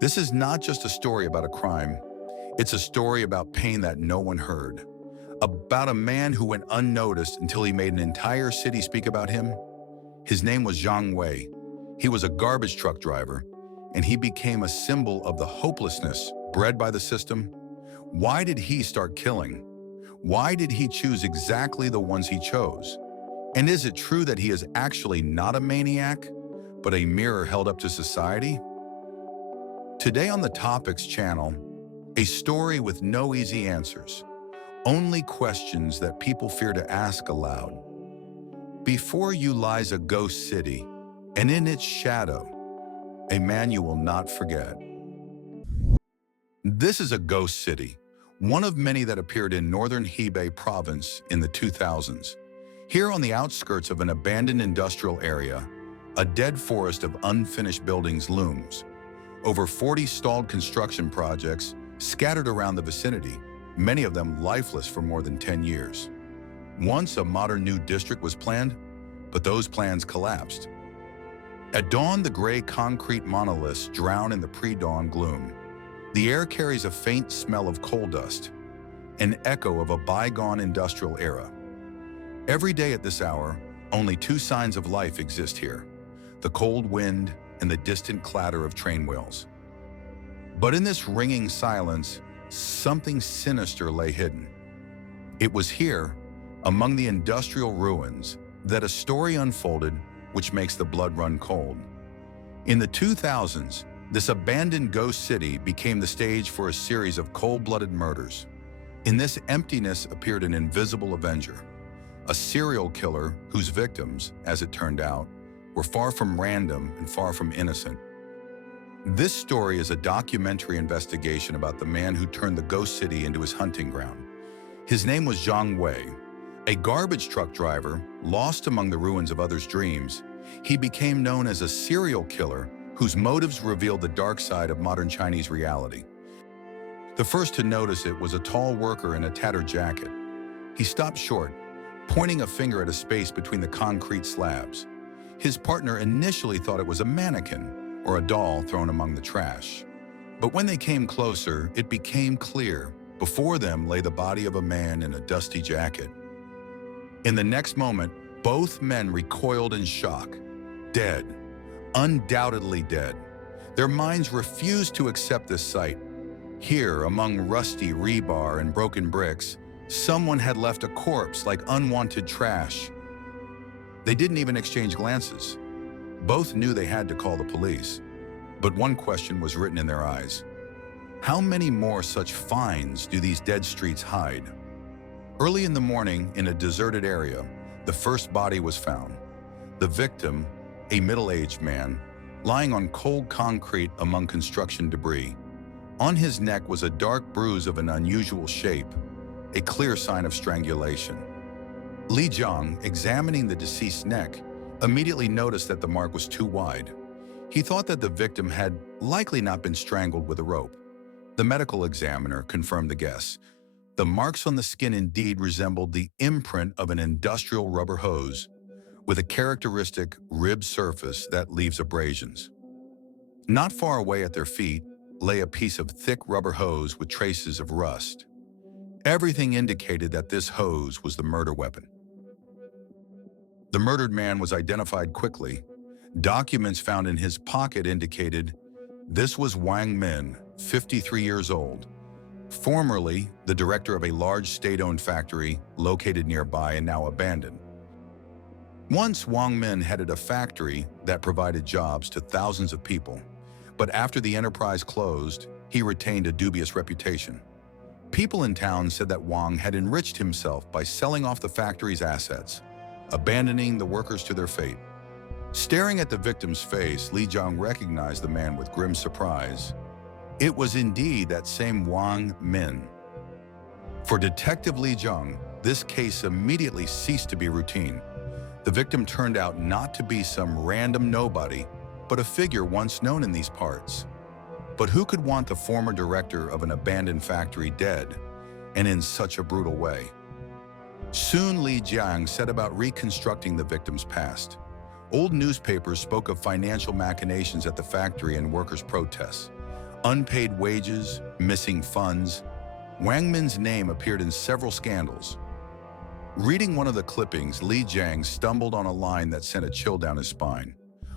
This is not just a story about a crime. It's a story about pain that no one heard. About a man who went unnoticed until he made an entire city speak about him. His name was Zhang Wei. He was a garbage truck driver, and he became a symbol of the hopelessness bred by the system. Why did he start killing? Why did he choose exactly the ones he chose? And is it true that he is actually not a maniac, but a mirror held up to society? Today on the Topics channel, a story with no easy answers, only questions that people fear to ask aloud. Before you lies a ghost city, and in its shadow, a man you will not forget. This is a ghost city, one of many that appeared in northern Hebei province in the 2000s. Here on the outskirts of an abandoned industrial area, a dead forest of unfinished buildings looms. Over 40 stalled construction projects scattered around the vicinity, many of them lifeless for more than 10 years. Once a modern new district was planned, but those plans collapsed. At dawn, the gray concrete monoliths drown in the pre-dawn gloom. The air carries a faint smell of coal dust, an echo of a bygone industrial era. Every day at this hour, only two signs of life exist here: the cold wind and the distant clatter of train wheels. But in this ringing silence, something sinister lay hidden. It was here, among the industrial ruins, that a story unfolded which makes the blood run cold. In the 2000s, this abandoned ghost city became the stage for a series of cold-blooded murders. In this emptiness appeared an invisible Avenger, a serial killer whose victims, as it turned out, were far from random and far from innocent. This story is a documentary investigation about the man who turned the ghost city into his hunting ground. His name was Zhang Wei. A garbage truck driver, lost among the ruins of others' dreams, he became known as a serial killer whose motives revealed the dark side of modern Chinese reality. The first to notice it was a tall worker in a tattered jacket. He stopped short, pointing a finger at a space between the concrete slabs. His partner initially thought it was a mannequin or a doll thrown among the trash. But when they came closer, it became clear. Before them lay the body of a man in a dusty jacket. In the next moment, both men recoiled in shock. Dead. Undoubtedly dead. Their minds refused to accept this sight. Here, among rusty rebar and broken bricks, someone had left a corpse like unwanted trash. They didn't even exchange glances. Both knew they had to call the police. But one question was written in their eyes. How many more such finds do these dead streets hide? Early in the morning, in a deserted area, the first body was found. The victim, a middle-aged man, lying on cold concrete among construction debris. On his neck was a dark bruise of an unusual shape, a clear sign of strangulation. Li Jiang, examining the deceased's neck, immediately noticed that the mark was too wide. He thought that the victim had likely not been strangled with a rope. The medical examiner confirmed the guess. The marks on the skin indeed resembled the imprint of an industrial rubber hose, with a characteristic ribbed surface that leaves abrasions. Not far away at their feet lay a piece of thick rubber hose with traces of rust. Everything indicated that this hose was the murder weapon. The murdered man was identified quickly. Documents found in his pocket indicated this was Wang Min, 53 years old, formerly the director of a large state-owned factory located nearby and now abandoned. Once Wang Min headed a factory that provided jobs to thousands of people, but after the enterprise closed, he retained a dubious reputation. People in town said that Wang had enriched himself by selling off the factory's assets, abandoning the workers to their fate. Staring at the victim's face, Li Jiang recognized the man with grim surprise. It was indeed that same Wang Min. For Detective Li Jiang, this case immediately ceased to be routine. The victim turned out not to be some random nobody, but a figure once known in these parts. But who could want the former director of an abandoned factory dead, and in such a brutal way? Soon Li Jiang set about reconstructing the victim's past. Old newspapers spoke of financial machinations at the factory and workers' protests. Unpaid wages, missing funds. Wang Min's name appeared in several scandals. Reading one of the clippings, Li Jiang stumbled on a line that sent a chill down his spine.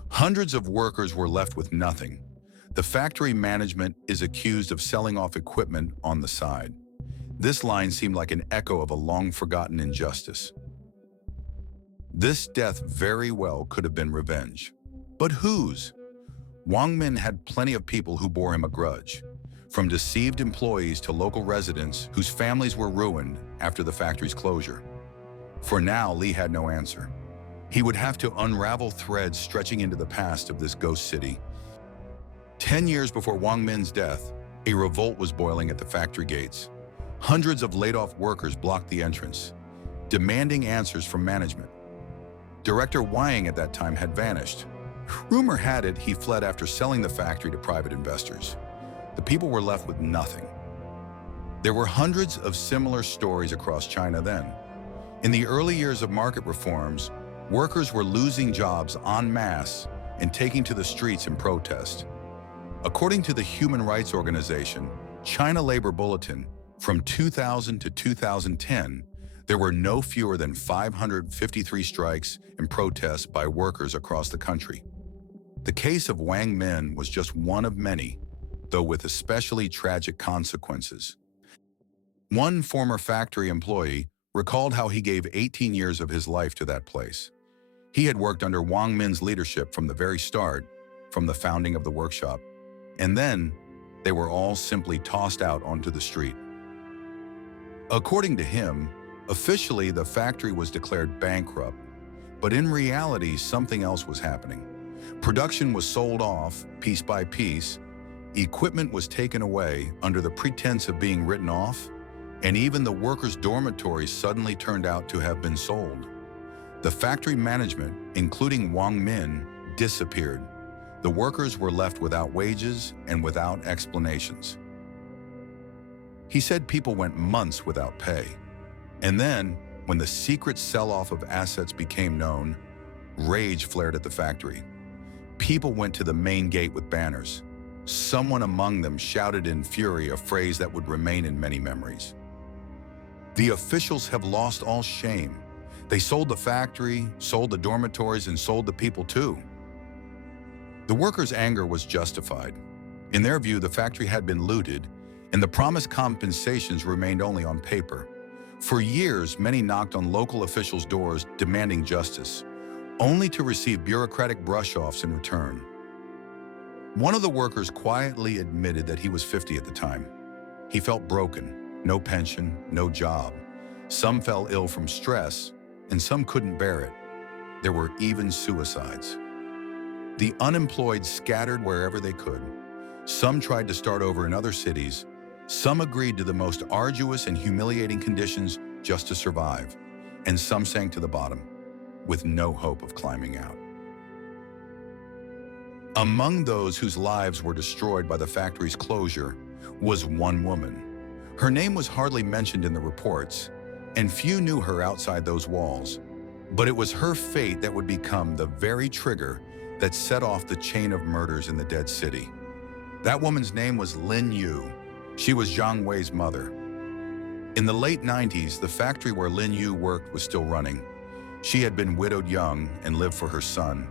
Hundreds of workers were left with nothing. The factory management is accused of selling off equipment on the side. This line seemed like an echo of a long-forgotten injustice. This death very well could have been revenge. But whose? Wang Min had plenty of people who bore him a grudge, from deceived employees to local residents whose families were ruined after the factory's closure. For now, Li had no answer. He would have to unravel threads stretching into the past of this ghost city. 10 years before Wang Min's death, a revolt was boiling at the factory gates. Hundreds of laid-off workers blocked the entrance, demanding answers from management. Director Wang at that time had vanished. Rumor had it he fled after selling the factory to private investors. The people were left with nothing. There were hundreds of similar stories across China then. In the early years of market reforms, workers were losing jobs en masse and taking to the streets in protest. According to the human rights organization, China Labor Bulletin, from 2000 to 2010, there were no fewer than 553 strikes and protests by workers across the country. The case of Wang Min was just one of many, though with especially tragic consequences. One former factory employee recalled how he gave 18 years of his life to that place. He had worked under Wang Min's leadership from the very start, from the founding of the workshop, and then they were all simply tossed out onto the street. According to him, officially the factory was declared bankrupt, but in reality something else was happening. Production was sold off piece by piece, equipment was taken away under the pretense of being written off, and even the workers' dormitories suddenly turned out to have been sold. The factory management, including Wang Min, disappeared. The workers were left without wages and without explanations. He said people went months without pay. And then, when the secret sell-off of assets became known, rage flared at the factory. People went to the main gate with banners. Someone among them shouted in fury a phrase that would remain in many memories. "The officials have lost all shame. They sold the factory, sold the dormitories, and sold the people too." The workers' anger was justified. In their view, the factory had been looted, and the promised compensations remained only on paper. For years, many knocked on local officials' doors demanding justice, only to receive bureaucratic brush-offs in return. One of the workers quietly admitted that he was 50 at the time. He felt broken. No pension, no job. Some fell ill from stress, and some couldn't bear it. There were even suicides. The unemployed scattered wherever they could. Some tried to start over in other cities. Some agreed to the most arduous and humiliating conditions just to survive. And some sank to the bottom, with no hope of climbing out. Among those whose lives were destroyed by the factory's closure was one woman. Her name was hardly mentioned in the reports, and few knew her outside those walls. But it was her fate that would become the very trigger that set off the chain of murders in the dead city. That woman's name was Lin Yu. She was Zhang Wei's mother. In the late 90s, the factory where Lin Yu worked was still running. She had been widowed young and lived for her son.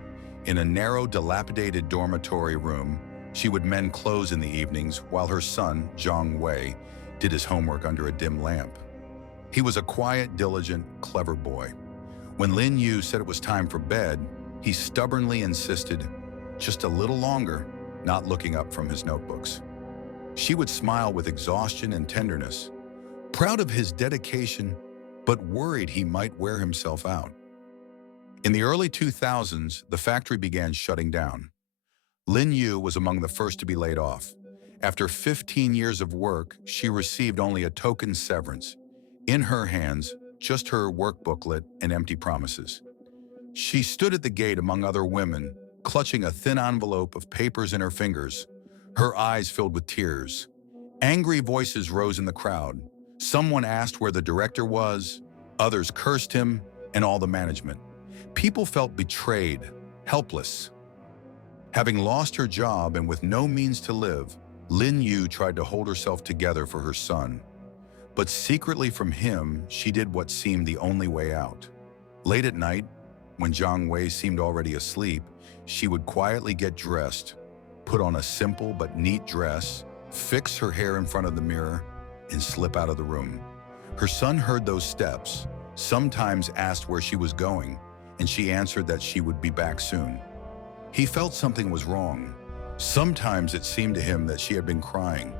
In a narrow, dilapidated dormitory room, she would mend clothes in the evenings while her son, Zhang Wei, did his homework under a dim lamp. He was a quiet, diligent, clever boy. When Lin Yu said it was time for bed, he stubbornly insisted, just a little longer, not looking up from his notebooks. She would smile with exhaustion and tenderness, proud of his dedication, but worried he might wear himself out. In the early 2000s, the factory began shutting down. Lin Yu was among the first to be laid off. After 15 years of work, she received only a token severance. In her hands, just her work booklet and empty promises. She stood at the gate among other women, clutching a thin envelope of papers in her fingers, her eyes filled with tears. Angry voices rose in the crowd. Someone asked where the director was, others cursed him and all the management. People felt betrayed, helpless. Having lost her job and with no means to live, Lin Yu tried to hold herself together for her son, but secretly from him, she did what seemed the only way out. Late at night, when Zhang Wei seemed already asleep, she would quietly get dressed, put on a simple but neat dress, fix her hair in front of the mirror, and slip out of the room. Her son heard those steps, sometimes asked where she was going, and she answered that she would be back soon. He felt something was wrong. Sometimes it seemed to him that she had been crying.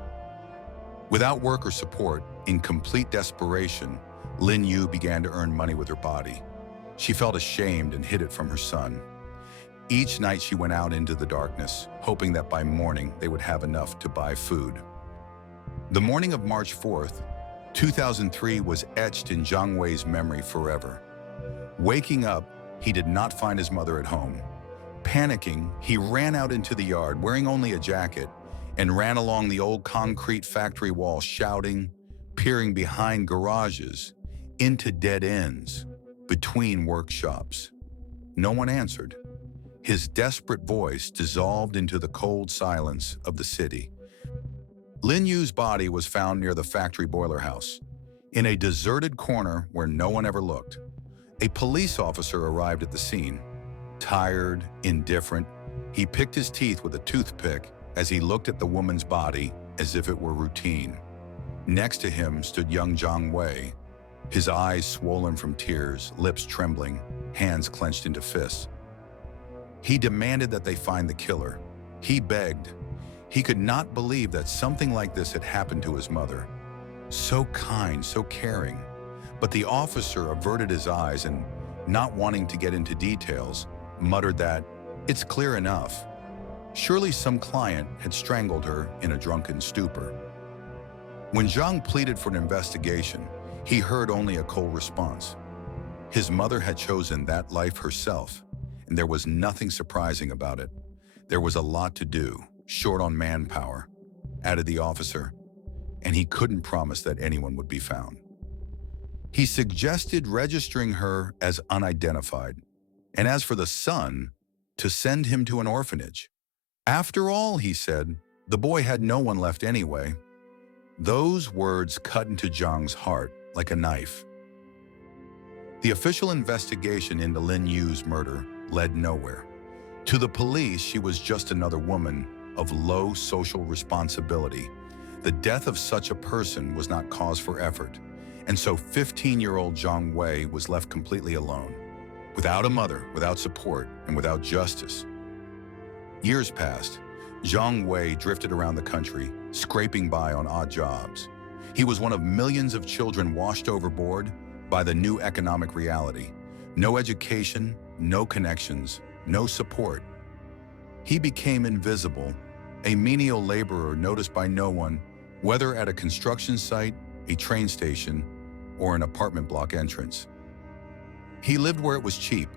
Without work or support, in complete desperation, Lin Yu began to earn money with her body. She felt ashamed and hid it from her son. Each night she went out into the darkness, hoping that by morning they would have enough to buy food. The morning of March 4th, 2003 was etched in Zhang Wei's memory forever. Waking up, he did not find his mother at home. Panicking, he ran out into the yard wearing only a jacket and ran along the old concrete factory wall shouting, peering behind garages, into dead ends, between workshops. No one answered. His desperate voice dissolved into the cold silence of the city. Lin Yu's body was found near the factory boiler house, in a deserted corner where no one ever looked. A police officer arrived at the scene. Tired, indifferent, he picked his teeth with a toothpick as he looked at the woman's body as if it were routine. Next to him stood young Zhang Wei, his eyes swollen from tears, lips trembling, hands clenched into fists. He demanded that they find the killer. He begged. He could not believe that something like this had happened to his mother. So kind, so caring. But the officer averted his eyes and, not wanting to get into details, muttered that, "It's clear enough. Surely some client had strangled her in a drunken stupor." When Zhang pleaded for an investigation, he heard only a cold response. His mother had chosen that life herself, and there was nothing surprising about it. There was a lot to do, short on manpower, added the officer, and he couldn't promise that anyone would be found. He suggested registering her as unidentified, and as for the son, to send him to an orphanage. After all, he said, the boy had no one left anyway. Those words cut into Zhang's heart like a knife. The official investigation into Lin Yu's murder led nowhere. To the police, she was just another woman of low social responsibility. The death of such a person was not cause for effort, and so 15-year-old Zhang Wei was left completely alone, without a mother, without support, and without justice. Years passed. Zhang Wei drifted around the country, scraping by on odd jobs. He was one of millions of children washed overboard by the new economic reality. No education, no connections, no support. He became invisible, a menial laborer noticed by no one, whether at a construction site, a train station, or an apartment block entrance. He lived where it was cheap,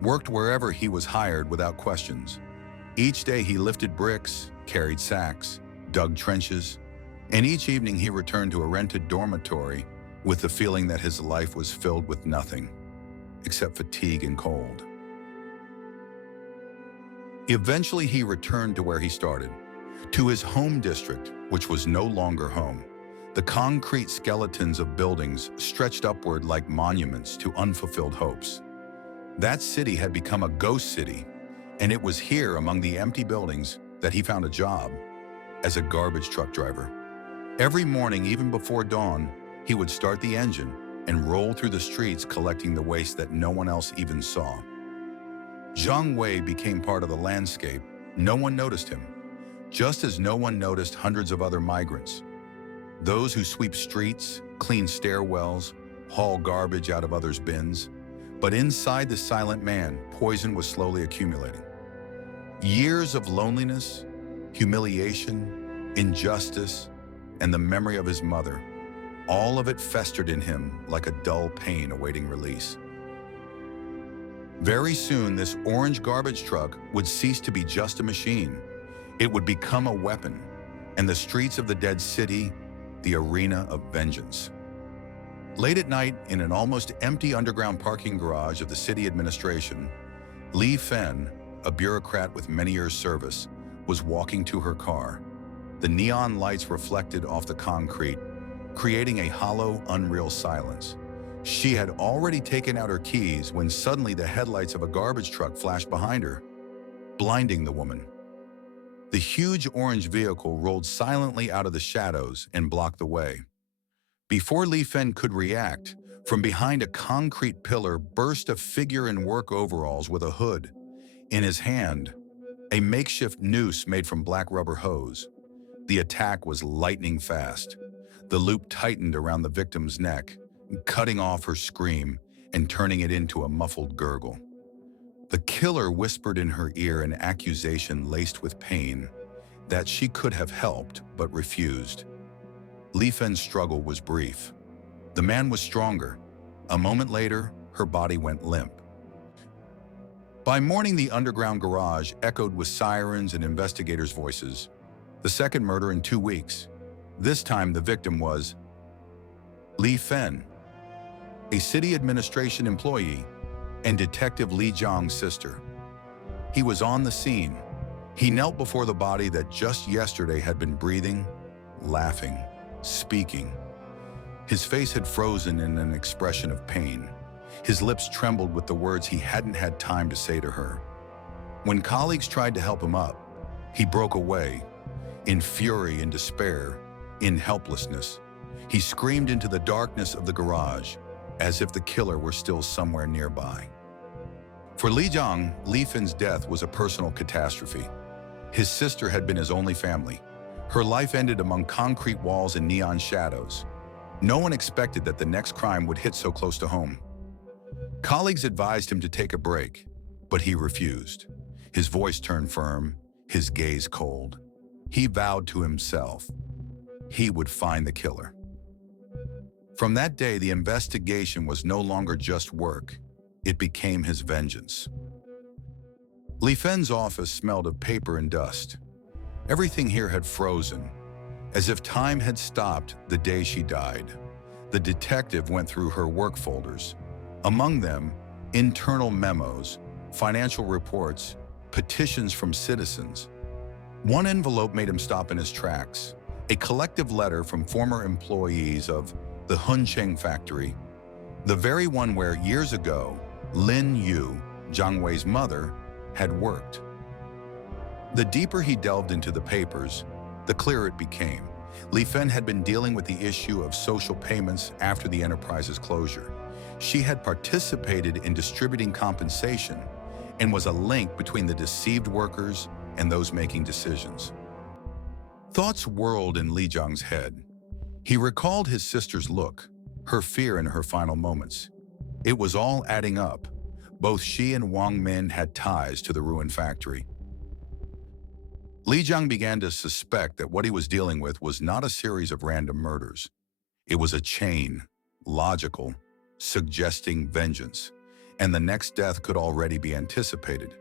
worked wherever he was hired without questions. Each day he lifted bricks, carried sacks, dug trenches, and each evening he returned to a rented dormitory with the feeling that his life was filled with nothing, except fatigue and cold. Eventually he returned to where he started, to his home district, which was no longer home. The concrete skeletons of buildings stretched upward like monuments to unfulfilled hopes. That city had become a ghost city, and it was here among the empty buildings that he found a job as a garbage truck driver. Every morning, even before dawn, he would start the engine and roll through the streets collecting the waste that no one else even saw. Zhang Wei became part of the landscape. No one noticed him, just as no one noticed hundreds of other migrants. Those who sweep streets, clean stairwells, haul garbage out of others' bins. But inside the silent man, poison was slowly accumulating. Years of loneliness, humiliation, injustice, and the memory of his mother, all of it festered in him like a dull pain awaiting release. Very soon, this orange garbage truck would cease to be just a machine. It would become a weapon, and the streets of the dead city, the arena of vengeance. Late at night, in an almost empty underground parking garage of the city administration, Li Fen, a bureaucrat with many years' service, was walking to her car. The neon lights reflected off the concrete, creating a hollow, unreal silence. She had already taken out her keys when suddenly the headlights of a garbage truck flashed behind her, blinding the woman. The huge orange vehicle rolled silently out of the shadows and blocked the way. Before Li Fen could react, from behind a concrete pillar burst a figure in work overalls with a hood. In his hand, a makeshift noose made from black rubber hose. The attack was lightning fast. The loop tightened around the victim's neck, cutting off her scream and turning it into a muffled gurgle. The killer whispered in her ear an accusation laced with pain that she could have helped but refused. Li Fen's struggle was brief. The man was stronger. A moment later, her body went limp. By morning, the underground garage echoed with sirens and investigators' voices. The second murder in 2 weeks. This time, the victim was Li Fen, a city administration employee and Detective Li Jiang's sister. He was on the scene. He knelt before the body that just yesterday had been breathing, laughing, speaking. His face had frozen in an expression of pain. His lips trembled with the words he hadn't had time to say to her. When colleagues tried to help him up, he broke away, in fury and despair, in helplessness. He screamed into the darkness of the garage, as if the killer were still somewhere nearby. For Li Jiang, Li Fen's death was a personal catastrophe. His sister had been his only family. Her life ended among concrete walls and neon shadows. No one expected that the next crime would hit so close to home. Colleagues advised him to take a break, but he refused. His voice turned firm, his gaze cold. He vowed to himself he would find the killer. From that day, the investigation was no longer just work. It became his vengeance. Li Fen's office smelled of paper and dust. Everything here had frozen, as if time had stopped the day she died. The detective went through her work folders. Among them, internal memos, financial reports, petitions from citizens. One envelope made him stop in his tracks. A collective letter from former employees of the Huncheng factory, the very one where years ago, Lin Yu, Zhang Wei's mother, had worked. The deeper he delved into the papers, the clearer it became. Li Fen had been dealing with the issue of social payments after the enterprise's closure. She had participated in distributing compensation and was a link between the deceived workers and those making decisions. Thoughts whirled in Li Jiang's head. He recalled his sister's look, her fear in her final moments. It was all adding up. Both she and Wang Min had ties to the ruined factory. Li Jiang began to suspect that what he was dealing with was not a series of random murders. It was a chain, logical, suggesting vengeance, and the next death could already be anticipated.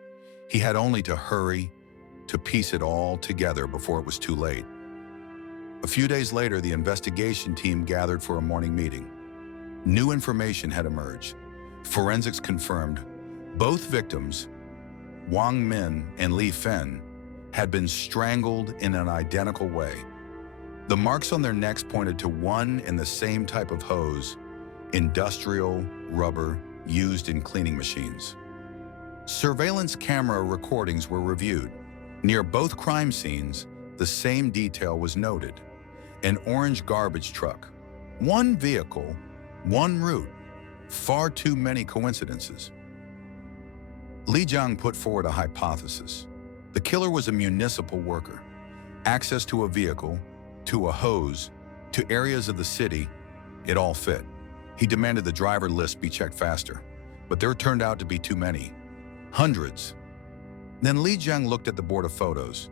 He had only to hurry, to piece it all together before it was too late. A few days later, the investigation team gathered for a morning meeting. New information had emerged. Forensics confirmed both victims, Wang Min and Li Fen, had been strangled in an identical way. The marks on their necks pointed to one and the same type of hose, industrial rubber used in cleaning machines. Surveillance camera recordings were reviewed. Near both crime scenes, the same detail was noted. An orange garbage truck. One vehicle, one route. Far too many coincidences. Li Jiang put forward a hypothesis. The killer was a municipal worker. Access to a vehicle, to a hose, to areas of the city, it all fit. He demanded the driver list be checked faster, but there turned out to be too many. Hundreds. Then Li Jiang looked at the board of photos.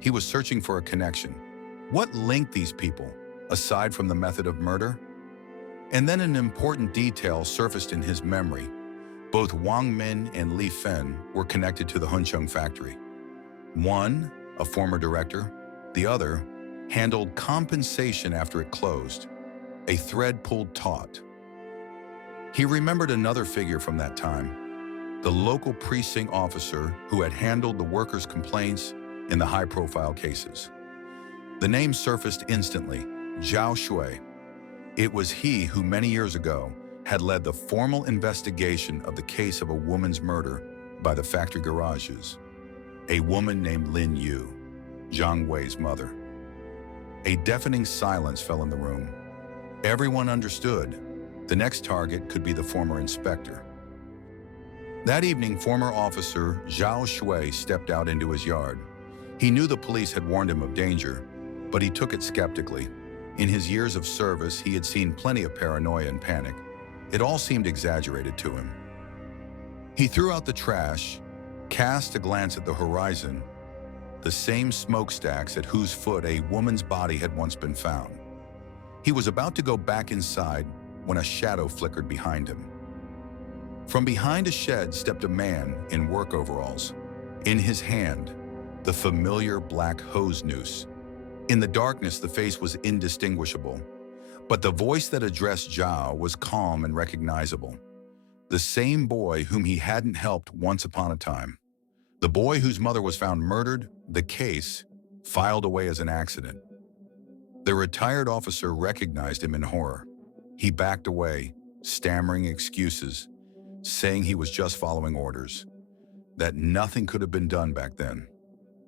He was searching for a connection. What linked these people, aside from the method of murder? And then an important detail surfaced in his memory. Both Wang Min and Li Fen were connected to the Huncheng factory. One, a former director, the other, handled compensation after it closed. A thread pulled taut. He remembered another figure from that time, the local precinct officer who had handled the workers' complaints in the high-profile cases. The name surfaced instantly, Zhao Shui. It was he who many years ago had led the formal investigation of the case of a woman's murder by the factory garages. A woman named Lin Yu, Zhang Wei's mother. A deafening silence fell in the room. Everyone understood the next target could be the former inspector. That evening, former officer Zhao Shui stepped out into his yard. He knew the police had warned him of danger, but he took it skeptically. In his years of service, he had seen plenty of paranoia and panic. It all seemed exaggerated to him. He threw out the trash, cast a glance at the horizon, the same smokestacks at whose foot a woman's body had once been found. He was about to go back inside when a shadow flickered behind him. From behind a shed stepped a man in work overalls. In his hand, the familiar black hose noose. In the darkness, the face was indistinguishable, but the voice that addressed Zhao was calm and recognizable. The same boy whom he hadn't helped once upon a time. The boy whose mother was found murdered, the case filed away as an accident. The retired officer recognized him in horror. He backed away, stammering excuses, saying he was just following orders, that nothing could have been done back then.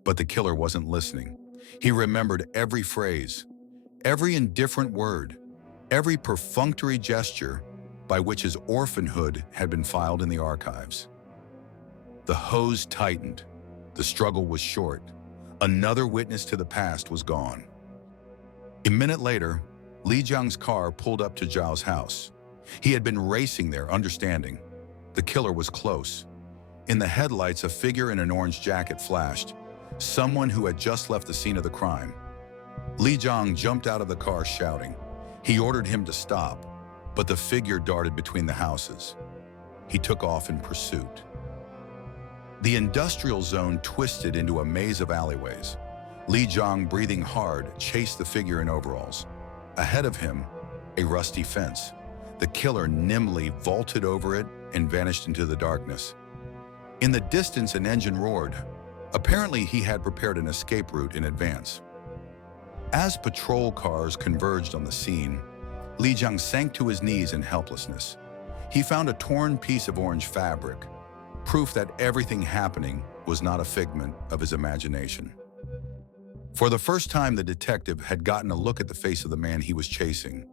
But the killer wasn't listening. He remembered every phrase, every indifferent word, every perfunctory gesture by which his orphanhood had been filed in the archives. The hose tightened. The struggle was short. Another witness to the past was gone. A minute later, Li Jiang's car pulled up to Zhao's house. He had been racing there, understanding. The killer was close. In the headlights, a figure in an orange jacket flashed, someone who had just left the scene of the crime. Li Jiang jumped out of the car shouting. He ordered him to stop, but the figure darted between the houses. He took off in pursuit. The industrial zone twisted into a maze of alleyways. Li Jiang, breathing hard, chased the figure in overalls. Ahead of him, a rusty fence. The killer nimbly vaulted over it and vanished into the darkness. In the distance, an engine roared. Apparently, he had prepared an escape route in advance. As patrol cars converged on the scene, Li Jiang sank to his knees in helplessness. He found a torn piece of orange fabric, proof that everything happening was not a figment of his imagination. For the first time, the detective had gotten a look at the face of the man he was chasing.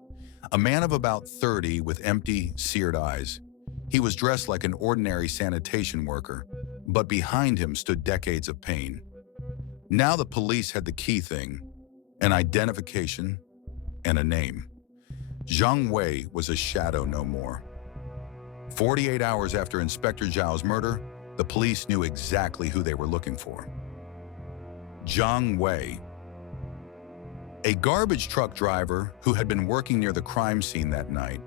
A man of about 30 with empty, seared eyes. He was dressed like an ordinary sanitation worker, but behind him stood decades of pain. Now the police had the key thing, an identification and a name. Zhang Wei was a shadow no more. 48 hours after Inspector Zhao's murder, the police knew exactly who they were looking for. Zhang Wei, a garbage truck driver who had been working near the crime scene that night.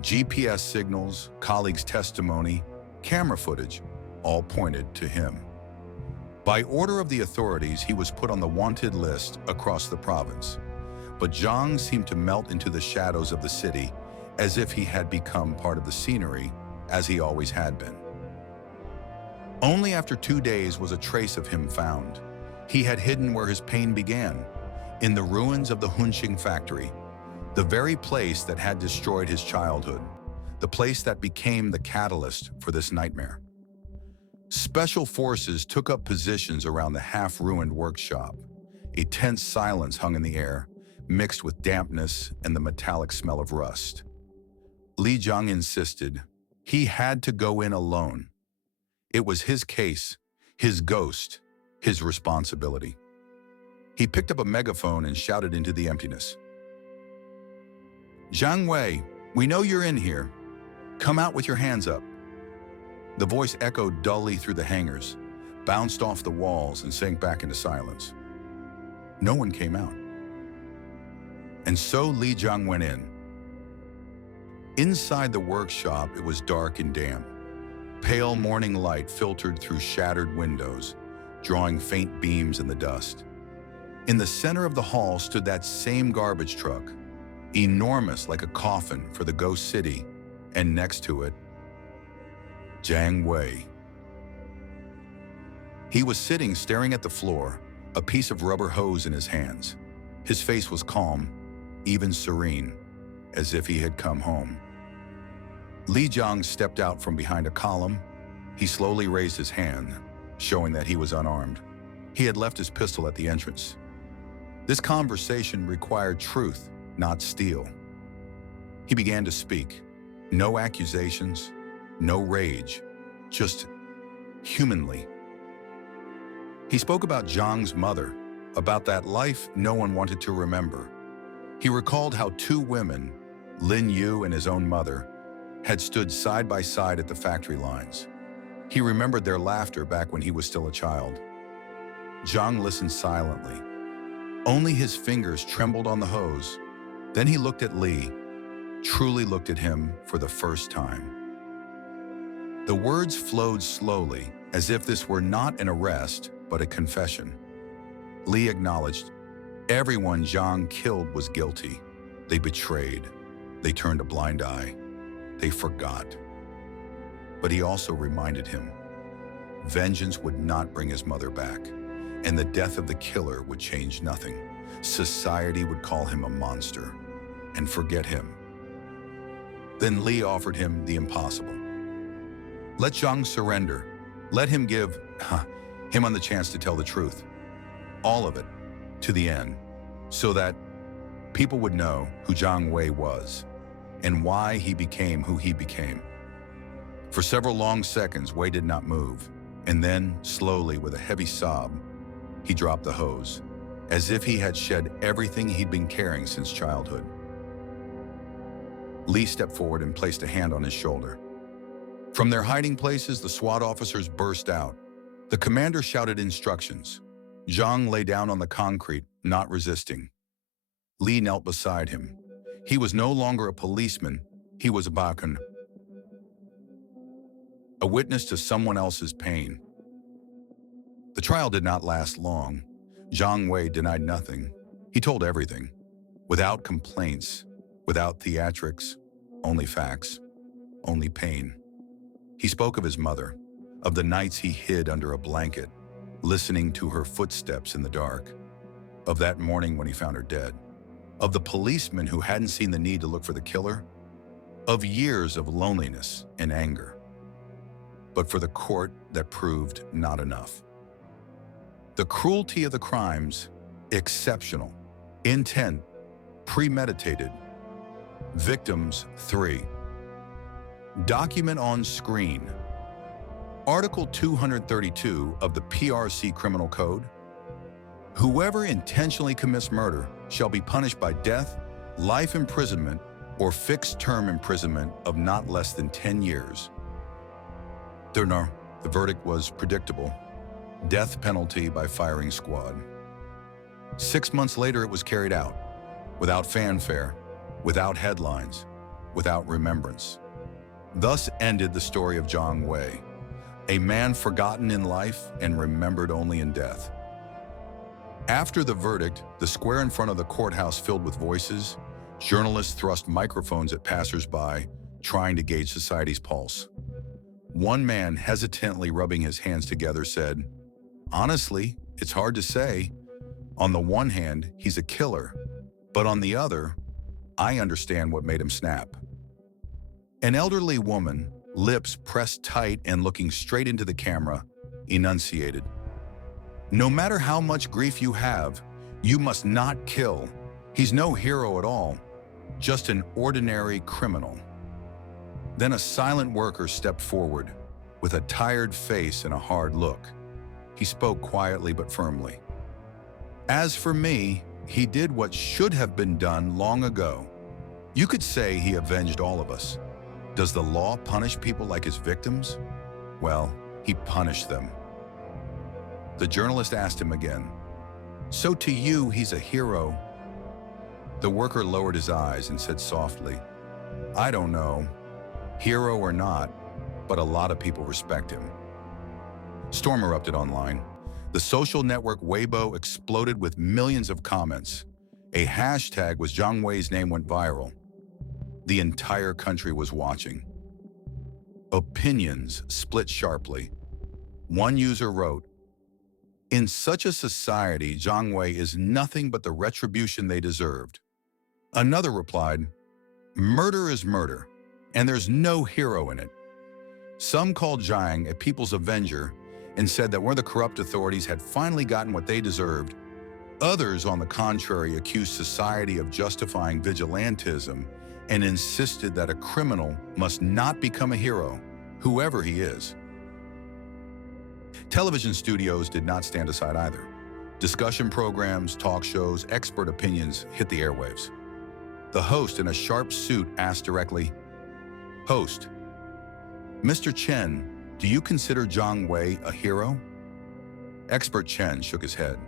GPS signals, colleagues' testimony, camera footage, all pointed to him. By order of the authorities, he was put on the wanted list across the province. But Zhang seemed to melt into the shadows of the city as if he had become part of the scenery, as he always had been. Only after 2 days was a trace of him found. He had hidden where his pain began, in the ruins of the Hunxing factory, the very place that had destroyed his childhood, the place that became the catalyst for this nightmare. Special forces took up positions around the half-ruined workshop. A tense silence hung in the air, mixed with dampness and the metallic smell of rust. Li Jiang insisted he had to go in alone. It was his case, his ghost, his responsibility. He picked up a megaphone and shouted into the emptiness. "Zhang Wei, we know you're in here. Come out with your hands up." The voice echoed dully through the hangars, bounced off the walls, and sank back into silence. No one came out. And so Li Jiang went in. Inside the workshop, it was dark and damp. Pale morning light filtered through shattered windows, drawing faint beams in the dust. In the center of the hall stood that same garbage truck, enormous like a coffin for the ghost city, and next to it, Zhang Wei. He was sitting staring at the floor, a piece of rubber hose in his hands. His face was calm, even serene, as if he had come home. Li Jiang stepped out from behind a column. He slowly raised his hand, showing that he was unarmed. He had left his pistol at the entrance. This conversation required truth, not steel. He began to speak. No accusations, no rage, just humanly. He spoke about Zhang's mother, about that life no one wanted to remember. He recalled how two women, Lin Yu and his own mother, had stood side by side at the factory lines. He remembered their laughter back when he was still a child. Zhang listened silently. Only his fingers trembled on the hose. Then he looked at Li, truly looked at him for the first time. The words flowed slowly, as if this were not an arrest, but a confession. Li acknowledged, everyone Zhang killed was guilty. They betrayed. They turned a blind eye. They forgot. But he also reminded him, vengeance would not bring his mother back, and the death of the killer would change nothing. Society would call him a monster and forget him. Then Li offered him the impossible. Let Zhang surrender. Let him give him on the chance to tell the truth. All of it, to the end, so that people would know who Zhang Wei was and why he became who he became. For several long seconds, Wei did not move, and then, slowly, with a heavy sob, he dropped the hose, as if he had shed everything he'd been carrying since childhood. Li stepped forward and placed a hand on his shoulder. From their hiding places, the SWAT officers burst out. The commander shouted instructions. Zhang lay down on the concrete, not resisting. Li knelt beside him. He was no longer a policeman, he was a Bakan, a witness to someone else's pain. The trial did not last long. Zhang Wei denied nothing. He told everything, without complaints, without theatrics, only facts, only pain. He spoke of his mother, of the nights he hid under a blanket, listening to her footsteps in the dark, of that morning when he found her dead, of the policeman who hadn't seen the need to look for the killer, of years of loneliness and anger. But for the court, that proved not enough. The cruelty of the crimes, exceptional. Intent, premeditated. Victims, 3. Document on screen. Article 232 of the PRC Criminal Code. Whoever intentionally commits murder shall be punished by death, life imprisonment, or fixed-term imprisonment of not less than 10 years. The verdict was predictable. Death penalty by firing squad. 6 months later, it was carried out, without fanfare, without headlines, without remembrance. Thus ended the story of Zhang Wei, a man forgotten in life and remembered only in death. After the verdict, the square in front of the courthouse filled with voices. Journalists thrust microphones at passers-by, trying to gauge society's pulse. One man, hesitantly rubbing his hands together, said, "Honestly, it's hard to say. On the one hand, he's a killer, but on the other, I understand what made him snap." An elderly woman, lips pressed tight and looking straight into the camera, enunciated, "No matter how much grief you have, you must not kill. He's no hero at all, just an ordinary criminal." Then a silent worker stepped forward, with a tired face and a hard look. He spoke quietly but firmly. "As for me, he did what should have been done long ago. You could say he avenged all of us. Does the law punish people like his victims? Well, he punished them." The journalist asked him again, "So to you, he's a hero?" The worker lowered his eyes and said softly, "I don't know. Hero or not, but a lot of people respect him." Storm erupted online. The social network Weibo exploded with millions of comments. A hashtag with Zhang Wei's name went viral. The entire country was watching. Opinions split sharply. One user wrote, In such a society, Zhang Wei is nothing but the retribution they deserved. Another replied, "Murder is murder, and there's no hero in it." Some called Jiang a people's Avenger and said that where the corrupt authorities had finally gotten what they deserved, others, on the contrary, accused society of justifying vigilantism and insisted that a criminal must not become a hero, whoever he is. Television studios did not stand aside either. Discussion programs, talk shows, expert opinions hit the airwaves. The host in a sharp suit asked directly, "Host, Mr. Chen, do you consider Zhang Wei a hero?" Expert Chen shook his head.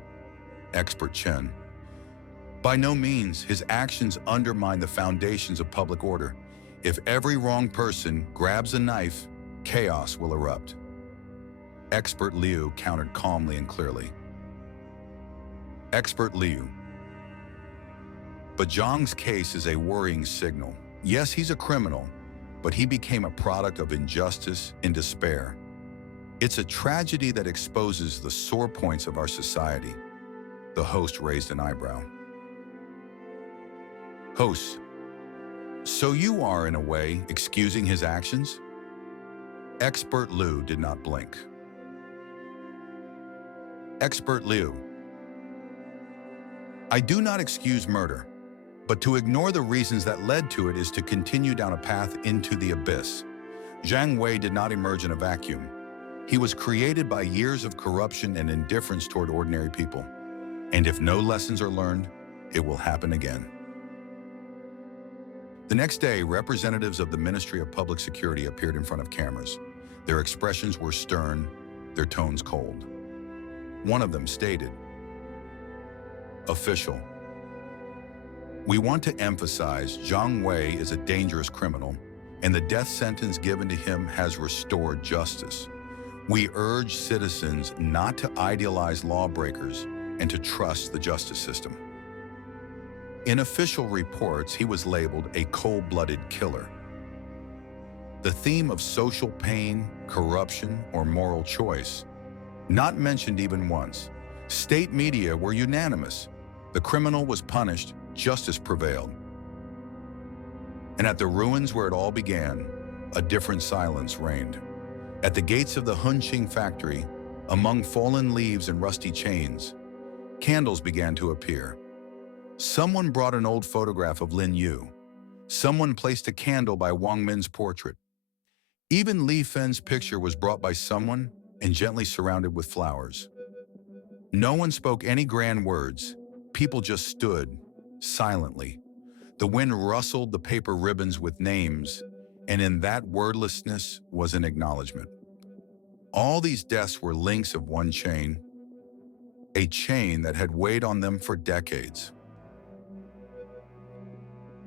Expert Chen: "By no means. His actions undermine the foundations of public order. If every wrong person grabs a knife, chaos will erupt." Expert Liu countered calmly and clearly. Expert Liu: "But Zhang's case is a worrying signal. Yes, he's a criminal, but he became a product of injustice and despair. It's a tragedy that exposes the sore points of our society." The host raised an eyebrow. Host: "So you are, in a way, excusing his actions?" Expert Liu did not blink. Expert Liu: "I do not excuse murder, but to ignore the reasons that led to it is to continue down a path into the abyss. Zhang Wei did not emerge in a vacuum. He was created by years of corruption and indifference toward ordinary people. And if no lessons are learned, it will happen again." The next day, representatives of the Ministry of Public Security appeared in front of cameras. Their expressions were stern, their tones cold. One of them stated, "Official, we want to emphasize Zhang Wei is a dangerous criminal, and the death sentence given to him has restored justice. We urge citizens not to idealize lawbreakers and to trust the justice system." In official reports, he was labeled a cold-blooded killer. The theme of social pain, corruption, or moral choice, not mentioned even once. State media were unanimous. The criminal was punished, justice prevailed. And at the ruins where it all began, a different silence reigned. At the gates of the Hunqing factory, among fallen leaves and rusty chains, candles began to appear. Someone brought an old photograph of Lin Yu. Someone placed a candle by Wang Min's portrait. Even Li Fen's picture was brought by someone and gently surrounded with flowers. No one spoke any grand words. People just stood, silently. The wind rustled the paper ribbons with names, and in that wordlessness was an acknowledgement. All these deaths were links of one chain, a chain that had weighed on them for decades.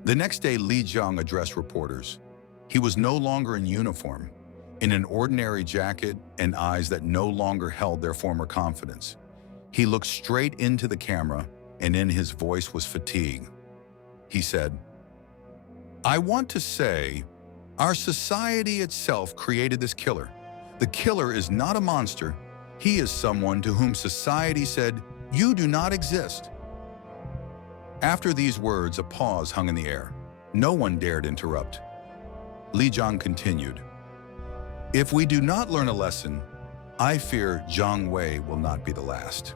The next day, Li Jiang addressed reporters. He was no longer in uniform, in an ordinary jacket and eyes that no longer held their former confidence. He looked straight into the camera, and in his voice was fatigue. He said, "I want to say, our society itself created this killer. The killer is not a monster. He is someone to whom society said, 'You do not exist.'" After these words, a pause hung in the air. No one dared interrupt. Li Jiang continued, "If we do not learn a lesson, I fear Zhang Wei will not be the last."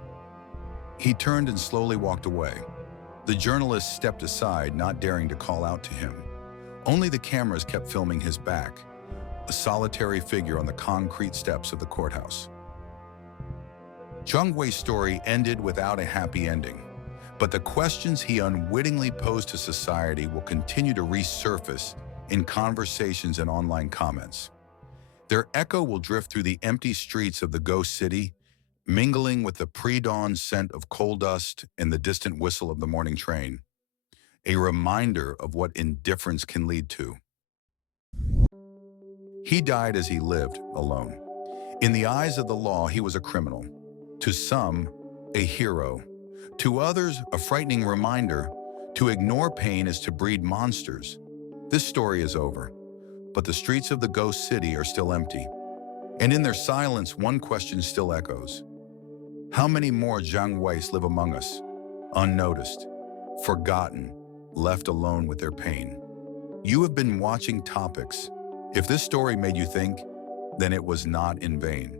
He turned and slowly walked away. The journalists stepped aside, not daring to call out to him. Only the cameras kept filming his back, a solitary figure on the concrete steps of the courthouse. Zhang Wei's story ended without a happy ending, but the questions he unwittingly posed to society will continue to resurface in conversations and online comments. Their echo will drift through the empty streets of the ghost city, mingling with the pre-dawn scent of coal dust and the distant whistle of the morning train, a reminder of what indifference can lead to. He died as he lived, alone. In the eyes of the law, he was a criminal. To some, a hero. To others, a frightening reminder. To ignore pain is to breed monsters. This story is over, but the streets of the ghost city are still empty. And in their silence, one question still echoes. How many more Zhang Weis live among us, unnoticed, forgotten, left alone with their pain? You have been watching Topics. If this story made you think, then it was not in vain.